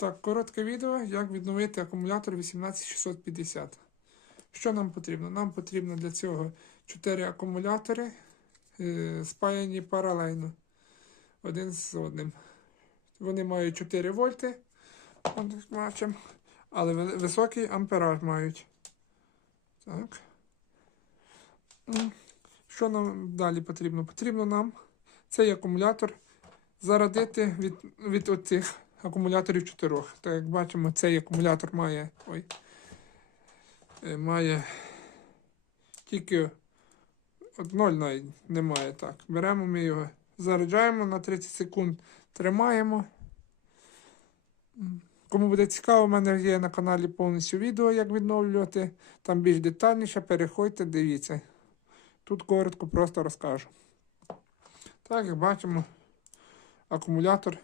Так, коротке відео, як відновити акумулятор 18650. Що нам потрібно? Нам потрібно для цього 4 акумулятори, е, спаяні паралельно один з одним. Вони мають 4 вольти, бачимо, але високий ампераж мають. Так. Що нам далі потрібно? Потрібно нам цей акумулятор зарадити від, від оцих акумуляторів чотирьох. Так як бачимо, цей акумулятор має, ой, е, має тільки от 0 навіть немає. Так. Беремо ми його, заряджаємо на 30 секунд, тримаємо. Кому буде цікаво, у мене є на каналі повністю відео, як відновлювати. Там більш детальніше, переходьте, дивіться. Тут коротко просто розкажу. Так, як бачимо, акумулятор